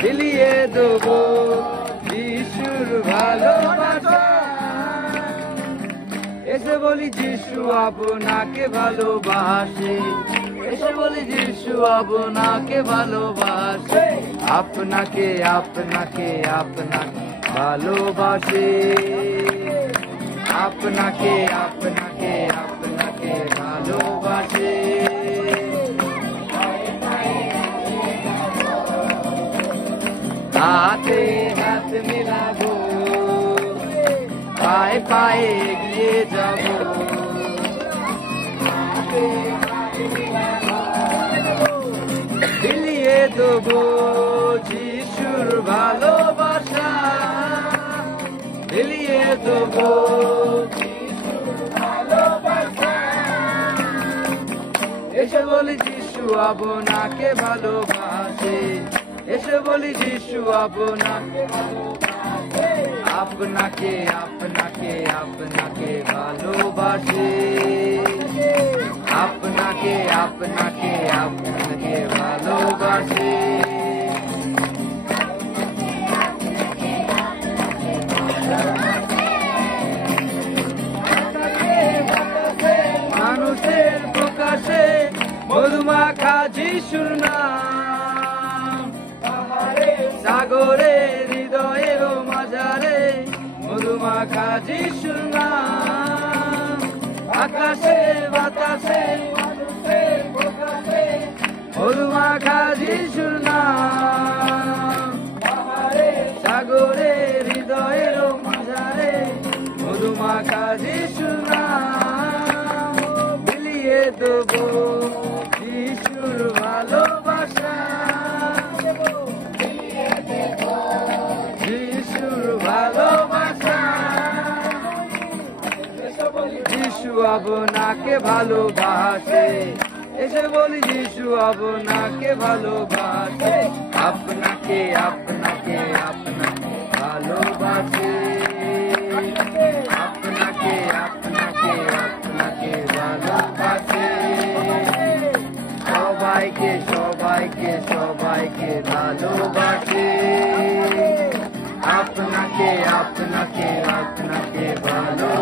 বিলিয়ে দেবো যিশুর ভালোবাসা। এসে বলি যিশু আপনাকে ভালোবাসে, এসে বলি যিশু আপনাকে ভালোবাসে, আপনাকে আপনাকে আপনাকে ভালোবাসে, আপনাকে আপনাকে আপনাকে ভালোবাসে। হাতে হাত মিলাবো, পায়ে পায়ে এগিয়ে যাবো, বিলিয়ে দেবো যিশুর ভালোবাসা, বিলিয়ে দেবো যিশুর ভালোবাসা। এসে বলি যিশু আপনাকে ভালোবাসে, এসে বলি যিশু আপনাকে ভালোবাসে, আপনাকে আপনাকে আপনাকে ভালোবাসে, আপনাকে আপনাকে আপনাকে ভালোবাসে। মানুষের প্রকাশে মধুমাখা যিশুর নাম, সাগরে হৃদয়ের মাঝারে মধুমাখা যিশুর নাম, আকাশে বাতাসে মানুষের প্রকাশে মধুমাখা যিশুর নাম, সাগরে হৃদয়ের মাঝারে মধুমাখা যিশুর নাম, বিলিয়ে দেবো যিশুর ভালোবাসা, যিশুর ভালোবাসা। যিশু আপনাকে ভালোবাসে, এসে বলি যিশু আপনাকে ভালোবাসে, আপনাকে আপনাকে আপনাকে ভালোবাসে, আপনাকে আপনাকে আপনাকে ভালোবাসে। সবাইকে সবাইকে সবাইকে ভালোবাসে, আপনাকে আপনাকে আপনাকে ভালো